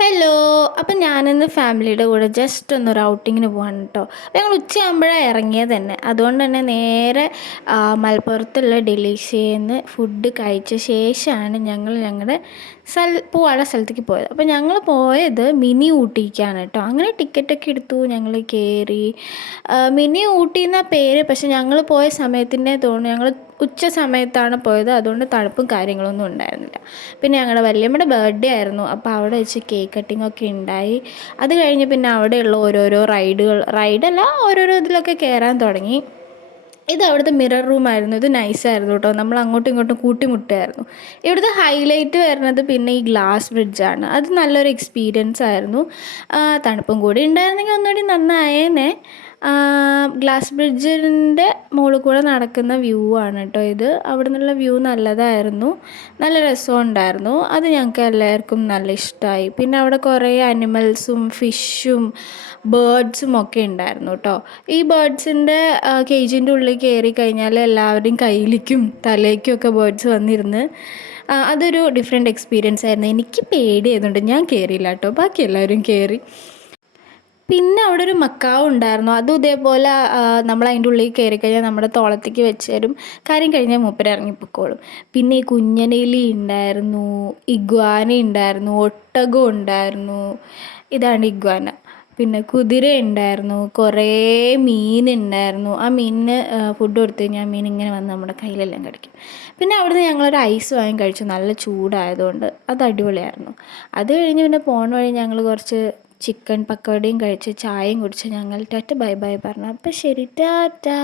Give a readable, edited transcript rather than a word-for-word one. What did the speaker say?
Hello. അപ്പം ഞാനിന്ന് ഫാമിലിയുടെ കൂടെ ജസ്റ്റ് ഒന്നൊരു ഔട്ടിങ്ങിന് പോവാണ് കേട്ടോ. അപ്പോൾ ഞങ്ങൾ ഉച്ചയാകുമ്പോഴാണ് ഇറങ്ങിയത് തന്നെ. അതുകൊണ്ട് തന്നെ നേരെ മലപ്പുറത്തുള്ള ഡെലീഷ്യന്ന് ഫുഡ് കഴിച്ച ശേഷമാണ് ഞങ്ങൾ ഞങ്ങളുടെ പോവാനുള്ള സ്ഥലത്തേക്ക് പോയത്. അപ്പോൾ ഞങ്ങൾ പോയത് മിനി ഊട്ടിക്കാണ് കേട്ടോ. അങ്ങനെ ടിക്കറ്റൊക്കെ എടുത്തു, ഞങ്ങൾ കയറി. മിനി ഊട്ടി എന്ന പേര്, പക്ഷെ ഞങ്ങൾ പോയ സമയത്തിൻ്റെ തോന്നുന്നു ഞങ്ങൾ ഉച്ച സമയത്താണ് പോയത്. അതുകൊണ്ട് തണുപ്പും കാര്യങ്ങളൊന്നും ഉണ്ടായിരുന്നില്ല. പിന്നെ ഞങ്ങളുടെ വല്യമ്മയുടെ ബർത്ത്ഡേ ആയിരുന്നു. അപ്പോൾ അവിടെ വെച്ച് കേക്ക് കട്ടിംഗ് ഒക്കെ ഉണ്ടായി. അത് കഴിഞ്ഞ് പിന്നെ അവിടെയുള്ള ഓരോരോ റൈഡല്ല, ഓരോരോ ഇതിലൊക്കെ കയറാൻ തുടങ്ങി. ഇത് അവിടുത്തെ മിറർ റൂമായിരുന്നു. ഇത് നൈസായിരുന്നു കേട്ടോ. നമ്മൾ അങ്ങോട്ടും ഇങ്ങോട്ടും കൂട്ടിമുട്ടുമായിരുന്നു. ഇവിടുത്തെ ഹൈലൈറ്റ് വരുന്നത് പിന്നെ ഈ ഗ്ലാസ് ബ്രിഡ്ജാണ്. അത് നല്ലൊരു എക്സ്പീരിയൻസ് ആയിരുന്നു. തണുപ്പും കൂടി ഉണ്ടായിരുന്നെങ്കിൽ ഒന്നുകൂടി നന്നായേനെ. ഗ്ലാസ് ബ്രിഡ്ജിൻ്റെ മുകളിൽ കൂടെ നടക്കുന്ന വ്യൂ ആണ് കേട്ടോ ഇത്. അവിടെ നിന്നുള്ള വ്യൂ നല്ലതായിരുന്നു, നല്ല രസമുണ്ടായിരുന്നു. അത് ഞങ്ങൾക്ക് എല്ലാവർക്കും നല്ല ഇഷ്ടമായി. പിന്നെ അവിടെ കുറേ അനിമൽസും ഫിഷും ബേർഡ്സും ഒക്കെ ഉണ്ടായിരുന്നു കേട്ടോ. ഈ ബേർഡ്സിൻ്റെ കേജിൻ്റെ ഉള്ളിൽ കയറി കഴിഞ്ഞാൽ എല്ലാവരുടെയും കയ്യിലേക്കും തലയ്ക്കും ഒക്കെ ബേർഡ്സ് വന്നിരുന്ന് അതൊരു ഡിഫറെൻറ്റ് എക്സ്പീരിയൻസ് ആയിരുന്നു. എനിക്ക് പേടിയായതുകൊണ്ട് ഞാൻ കയറിയില്ല കേട്ടോ, ബാക്കി എല്ലാവരും കയറി. പിന്നെ അവിടെ ഒരു മക്കാവ് ഉണ്ടായിരുന്നു. അതും ഇതേപോലെ നമ്മൾ അതിൻ്റെ ഉള്ളിൽ കയറി കഴിഞ്ഞാൽ നമ്മുടെ തോളത്തേക്ക് വെച്ച് തരും. കാര്യം കഴിഞ്ഞാൽ മൂപ്പര് ഇറങ്ങിപ്പോയിക്കോളും. പിന്നെ ഈ കുഞ്ഞനെലി ഉണ്ടായിരുന്നു, ഇഗ്വാന ഉണ്ടായിരുന്നു, ഒട്ടകം ഉണ്ടായിരുന്നു. ഇതാണ് ഇഗ്വാന. പിന്നെ കുതിര ഉണ്ടായിരുന്നു, കുറേ മീനുണ്ടായിരുന്നു. ആ മീനിന് ഫുഡ് കൊടുത്തു കഴിഞ്ഞാൽ ആ മീൻ ഇങ്ങനെ വന്ന് നമ്മുടെ കയ്യിലെല്ലാം കടിക്കും. പിന്നെ അവിടുന്ന് ഞങ്ങളൊരു ഐസ് വാങ്ങി കഴിച്ചു, നല്ല ചൂടായതുകൊണ്ട്. അത് അടിപൊളിയായിരുന്നു. അത് കഴിഞ്ഞ് പിന്നെ പോണ വഴി ഞങ്ങൾ കുറച്ച് ചിക്കൻ പക്കോടയും കഴിച്ച് ചായയും കുടിച്ച് ഞങ്ങൾ ടാറ്റ ബൈ ബൈ പറഞ്ഞു. അപ്പം ശരി, ടാറ്റാ.